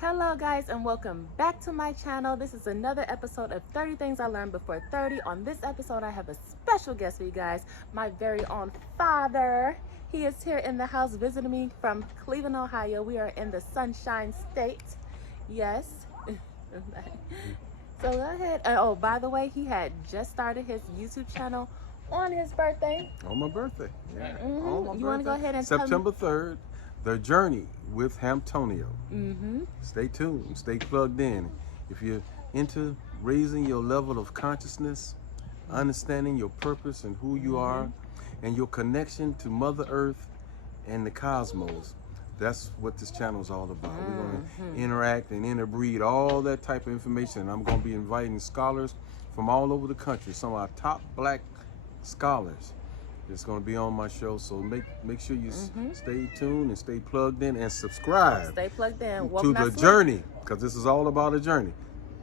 Hello guys and welcome back to my channel. This is another episode of 30 Things I Learned Before 30. On this episode I have a special guest for you guys, my very own father. He is here in the house visiting me from Cleveland, Ohio. We are in the Sunshine State. Yes. So go ahead. Oh, by the way, he had just started his YouTube channel on his birthday. On my birthday. Yeah. On my you want to go ahead and September 3rd, The Journey with Hamptonio. Stay tuned. Stay plugged in. If you're into raising your level of consciousness, understanding your purpose and who you are, and your connection to Mother Earth and the cosmos, that's what this channel is all about. We're going to interact and interbreed all that type of information. And I'm going to be inviting scholars from all over the country, some of our top black scholars. It's going to be on my show, so make sure you stay tuned and stay plugged in and subscribe. Stay plugged in. To The Journey, because this is all about a journey.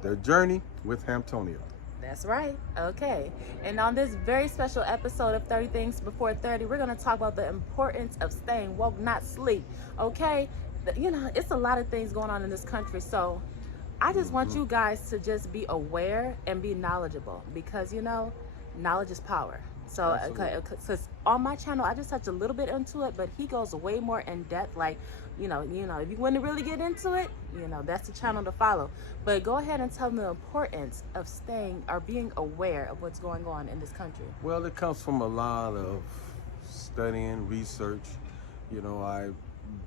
The Journey with Hamptonio. That's right. Okay. And on this very special episode of 30 Things Before 30, we're going to talk about the importance of staying woke, not sleep. Okay? You know, it's a lot of things going on in this country, so I just want you guys to just be aware and be knowledgeable, because, you know, knowledge is power. So, because on my channel, I just touch a little bit into it, but he goes way more in depth. Like, you know, if you want to really get into it, you know, that's the channel to follow. But go ahead and tell them the importance of staying or being aware of what's going on in this country. Well, it comes from a lot of studying, research. You know, I've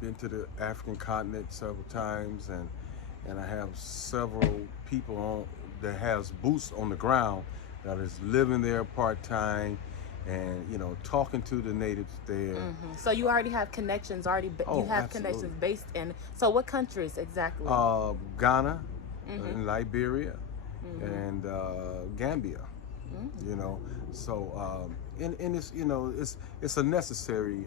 been to the African continent several times, and I have several people on that has boots on the ground that is living there part-time, and you know, talking to the natives there. So you already have connections you have absolutely. connections based in, so what countries exactly? Ghana, and Liberia, and Gambia. You know, so and it's, you know, it's a necessary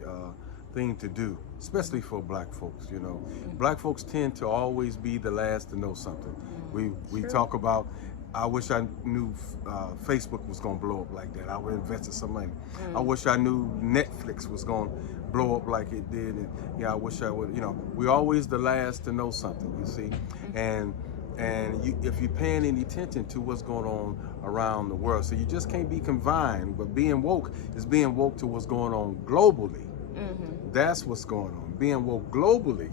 thing to do, especially for black folks. You know, black folks tend to always be the last to know something. We talk about, I wish I knew Facebook was going to blow up like that. I would have invested some money. I wish I knew Netflix was going to blow up like it did. And yeah, I wish I would, you know, we're always the last to know something, you see. And if you're paying any attention to what's going on around the world, so you just can't be confined. But being woke is being woke to what's going on globally. That's what's going on. Being woke globally.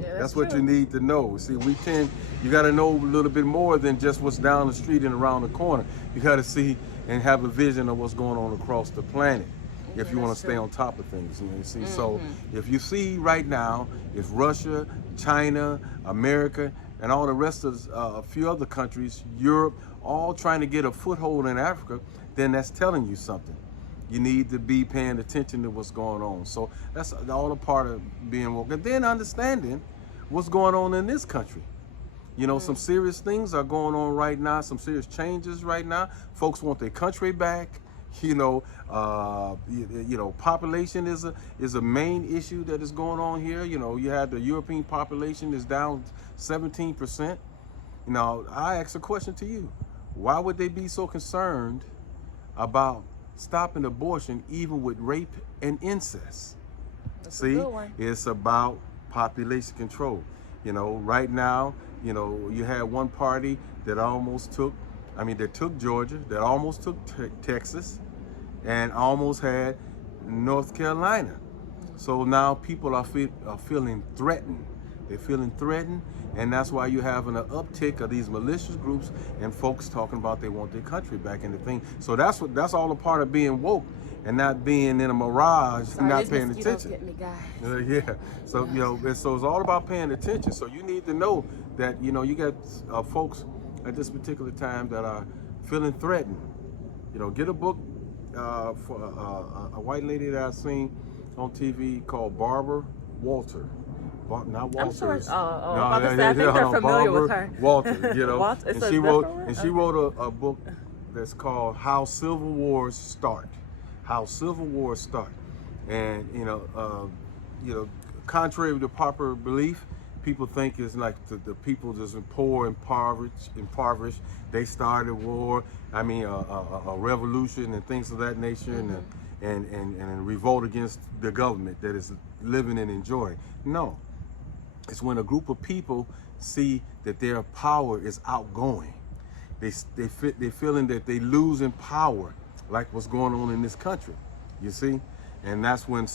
Yeah, that's what you need to know. See, you got to know a little bit more than just what's down the street and around the corner. You got to see and have a vision of what's going on across the planet if you want to stay on top of things. You know, you see, so if you see right now, if Russia, China, America, and all the rest of a few other countries, Europe, all trying to get a foothold in Africa, then that's telling you something. You need to be paying attention to what's going on. So that's all a part of being woke. And then understanding what's going on in this country. You know, some serious things are going on right now, some serious changes right now. Folks want their country back. You know, population is a main issue that is going on here. You know, you have the European population is down 17%. You know, I ask a question to you. Why would they be so concerned about stopping abortion even with rape and incest? That's See, a good one. it's about population control. You know, right now, you know, you had one party that took Georgia, that almost took Texas, and almost had North Carolina. So now people are feeling threatened. They're feeling threatened, and that's why you're having an uptick of these malicious groups and folks talking about they want their country back in the thing. So that's all a part of being woke and not being in a mirage and not paying attention. Get me, guys. Yeah. So you know, so it's all about paying attention. So you need to know that, you know, you got folks at this particular time that are feeling threatened. You know, get a book for a white lady that I've seen on TV called Barbara Walter. Not Walters. I think they're familiar with her. Walter, you know, Walter, she wrote a book that's called How Civil Wars Start. How Civil Wars Start, and you know, contrary to popular belief, people think it's like the people just poor, impoverished. They started war. I mean, a revolution and things of that nature, and revolt against the government that is living and enjoying. No, It's when a group of people see that their power is outgoing. They're feeling that they losing power, like what's going on in this country. You see, and that's when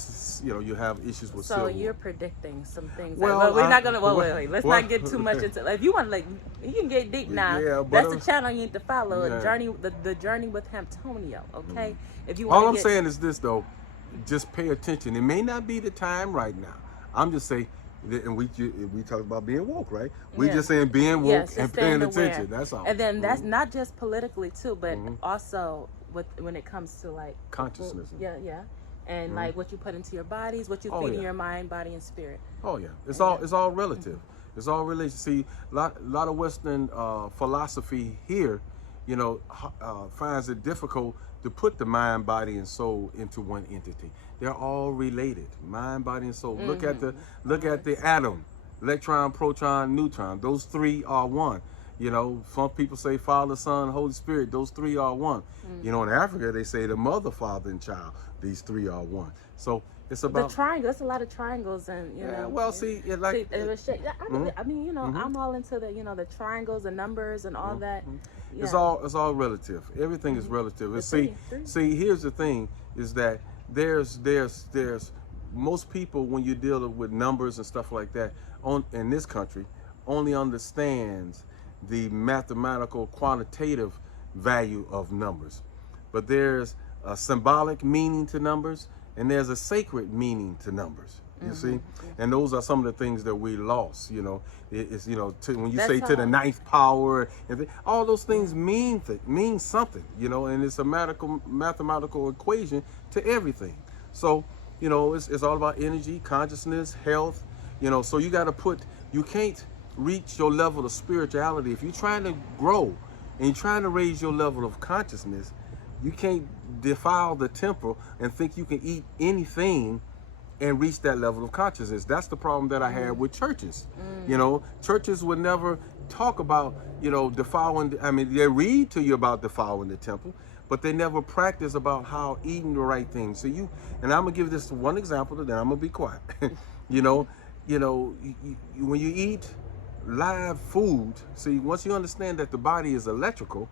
you have issues with So civil you're war. predicting some things. Well, We're not gonna. Well, wait. Let's well, not get too much into. If you want to, like, you can get deep now. yeah, but That's the channel you need to follow. yeah. The journey with Antonio. Okay. If you All want I'm to get. saying is this, though, just pay attention. It may not be the time right now. I'm just saying, and we talked about being woke, right? We Yeah. just saying being woke Yes, and staying paying aware. attention. That's all. And then that's not just politically too, but Mhm. also when it comes to like Consciousness. Yeah. And like what you put into your bodies, what you Oh, feed in yeah. your mind, body, and spirit. Oh yeah, it's all relative. It's all related. See, lot of Western philosophy here, finds it difficult to put the mind, body, and soul into one entity. They're all related, mind, body, and soul. Look at the atom, electron, proton, neutron. Those three are one. Some people say Father, Son, Holy Spirit. Those three are one. In Africa they say the mother, father, and child. These three are one. So it's about the triangle. There's a lot of triangles, and Well, see, like I mean, I'm all into the the triangles and numbers and all that. Yeah. It's all relative. Everything is relative. And Three. see, here's the thing: is that there's most people, when you deal with numbers and stuff like that in this country, only understands the mathematical quantitative value of numbers, but there's a symbolic meaning to numbers, and there's a sacred meaning to numbers. You see, and those are some of the things that we lost. It's when you That's say to the all. ninth power, and all those things mean something. And it's a mathematical equation to everything. So it's all about energy, consciousness, health. So you can't reach your level of spirituality if you're trying to grow and you're trying to raise your level of consciousness. You can't defile the temple and think you can eat anything and reach that level of consciousness. That's the problem that I had with churches. Churches would never talk about, defiling. I mean, they read to you about defiling the temple, but they never practice about how eating the right things. So and I'm gonna give this one example, then I'm gonna be quiet. When you eat live food, see, once you understand that the body is electrical,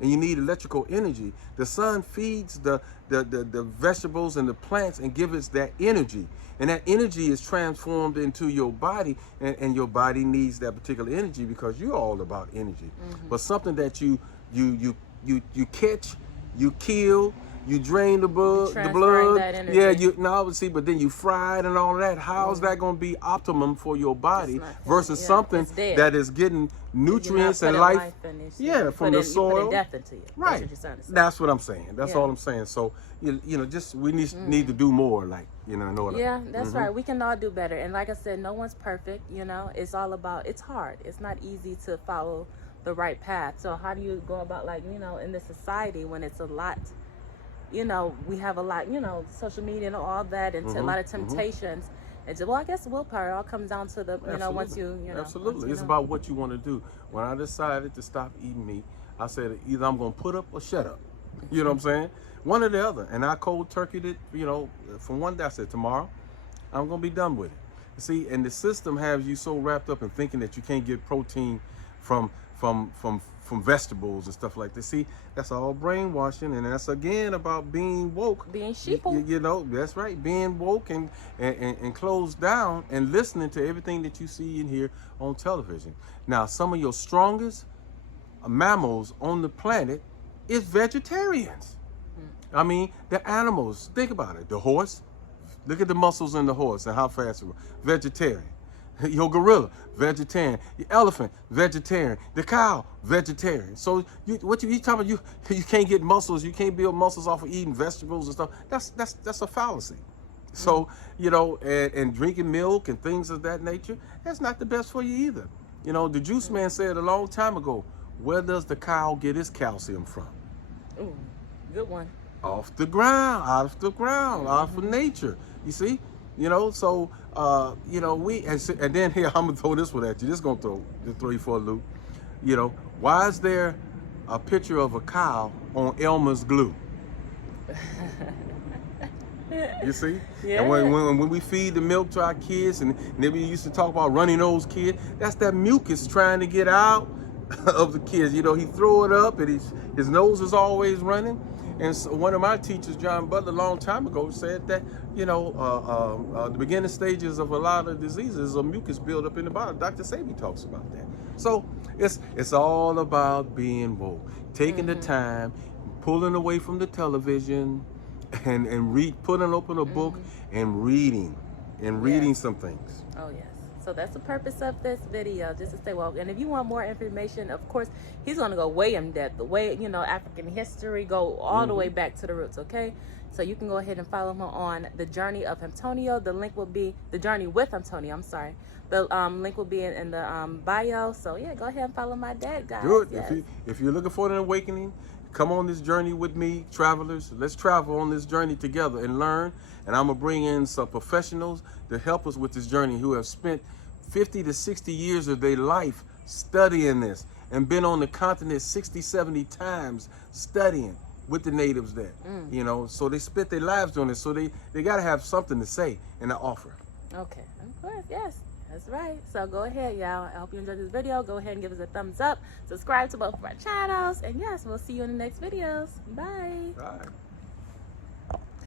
and you need electrical energy, the sun feeds the vegetables and the plants and gives that energy, and that energy is transformed into your body, and your body needs that particular energy because you're all about energy. But something that you catch, you kill, you drain the blood, that energy. but then you fry it and all of that. How's that going to be optimum for your body versus something that is getting nutrients and life from the soil? You put death into it. Right. That's what you're saying. That's what I'm saying. That's all I'm saying. So just we need to do more, in order. Yeah, that's right. We can all do better. And like I said, no one's perfect. It's all about. It's hard. It's not easy to follow the right path. So how do you go about in this society when it's a lot? We have a lot, social media and all that, and a lot of temptations. And I guess willpower all comes down to the, once you. Absolutely. It's about what you want to do. When I decided to stop eating meat, I said either I'm going to put up or shut up. You know what I'm saying? One or the other. And I cold turkeyed it, from one day I said, tomorrow, I'm going to be done with it. See, and the system has you so wrapped up in thinking that you can't get protein from vegetables and stuff like that. See, that's all brainwashing, and that's again about being woke. Being sheeple. That's right. Being woke and closed down and listening to everything that you see and hear on television. Now, some of your strongest mammals on the planet is vegetarians. I mean, the animals. Think about it. The horse. Look at the muscles in the horse and how fast it runs. Vegetarian. Your gorilla, vegetarian. Your elephant, vegetarian. The cow, vegetarian. So you talking about? You can't get muscles. You can't build muscles off of eating vegetables and stuff. That's a fallacy. So and drinking milk and things of that nature, that's not the best for you either. The juice man said a long time ago, where does the cow get its calcium from? Ooh, good one. Off the ground, out of nature. You see. So and then here I'm gonna throw this one at you. This is gonna throw you for a loop. Why is there a picture of a cow on Elmer's glue? You see? Yeah. And when we feed the milk to our kids, and then we used to talk about runny nose kid, that's that mucus trying to get out of the kids. You know, he throw it up, and his nose is always running. And so one of my teachers, John Butler, a long time ago, said that, you know, the beginning stages of a lot of diseases are mucus buildup in the body. Dr. Sabi talks about that. So it's all about being woke, taking the time, pulling away from the television, and putting open a book and reading Yes. some things. Oh yes. So that's the purpose of this video, just to stay woke. And if you want more information, of course, he's gonna go way in depth, the way, you know, African history, go all the way back to the roots. Okay. So you can go ahead and follow him on the journey of Antonio. The link will be the journey with Antonio. I'm sorry. The link will be in the bio. So yeah, go ahead and follow my dad, guys. Do it. Yes. If you're looking for an awakening, come on this journey with me, travelers. Let's travel on this journey together and learn. And I'm gonna bring in some professionals to help us with this journey who have spent 50 to 60 years of their life studying this and been on the continent 60, 70 times studying with the natives there. You know, so they spent their lives doing this. So they got to have something to say and to offer. Okay, of course, yes, that's right. So go ahead, y'all. I hope you enjoyed this video. Go ahead and give us a thumbs up. Subscribe to both of our channels. And yes, we'll see you in the next videos. Bye. Bye.